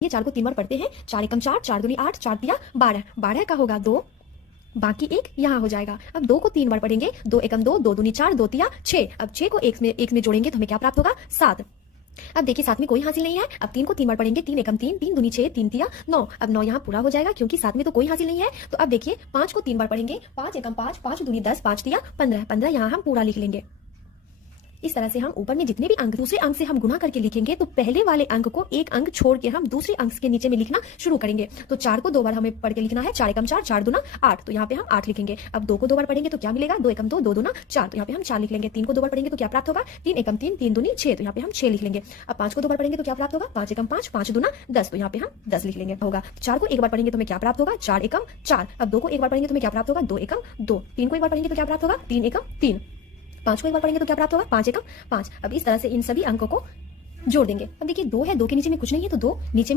ये 4 को 3 बार पढ़ते हैं। 4 एकम 4, 4 दूनी 8, 4 तिया 12। 12 का होगा 2, बाकी 1 यहाँ हो जाएगा। अब 2 को 3 बार पढ़ेंगे। 2 एकम 2, 2 दूनी 4, 2 तिया 6। अब 6 को 1 में जोड़ेंगे तो हमें क्या प्राप्त होगा? 7। अब देखिए 7 में कोई हासिल नहीं है। अब 3 को 3 बार पढ़ेंगे। 3 एकम 3, 3 दूनी 6, 3 तिया 9। अब 9 यहाँ पूरा हो जाएगा क्योंकि 7 में तो कोई हासिल नहीं है। तो अब देखिए 5 को 3 बार पढ़ेंगे। 5 एकम 5, 5 दूनी 10, 5 तिया 15। 15 यहाँ हम पूरा लिख लेंगे। इस तरह से हम ऊपर में जितने भी अंक दूसरे अंक से हम गुना करके लिखेंगे तो पहले वाले अंक को एक अंक छोड़ के हम दूसरे अंक के नीचे में लिखना शुरू करेंगे। तो 4 को 2 बार हमें पढ़ के लिखना है। 4 एकम 4, 4 दूना 8। तो यहाँ पे हम 8 लिखेंगे। अब 2 को 2 बार पढ़ेंगे तो क्या मिलेगा? 2 एकम 2, 2 दूना 4। तो यहाँ पे हम 4 लिख लेंगे। 3 को 2 बार पढ़ेंगे तो क्या प्राप्त होगा? 3 एकम 3, 3 दूनी 6। तो यहाँ पे हम 6 लिख लेंगे। अब 5 को 2 बार पढ़ेंगे तो क्या प्राप्त होगा? 5 एकम 5, 5 दूना 10। तो यहाँ पे हम 10 लिख लेंगे। होगा 4 को 1 बार पढ़ेंगे तो हमें क्या प्राप्त होगा? 4 एकम 4। अब 2 को 1 बार पढ़ेंगे तो हमें क्या प्राप्त होगा? 2 एकम 2। 3 को 1 बार पढ़ेंगे तो क्या प्राप्त होगा? 3 एकम 3। 5 को 1 बार पढ़ेंगे तो क्या प्राप्त होगा? 5 एकम 5। अब इस तरह से इन सभी अंकों को जोड़ देंगे। अब देखिए 2 है, 2 के नीचे में कुछ नहीं है तो 2 नीचे में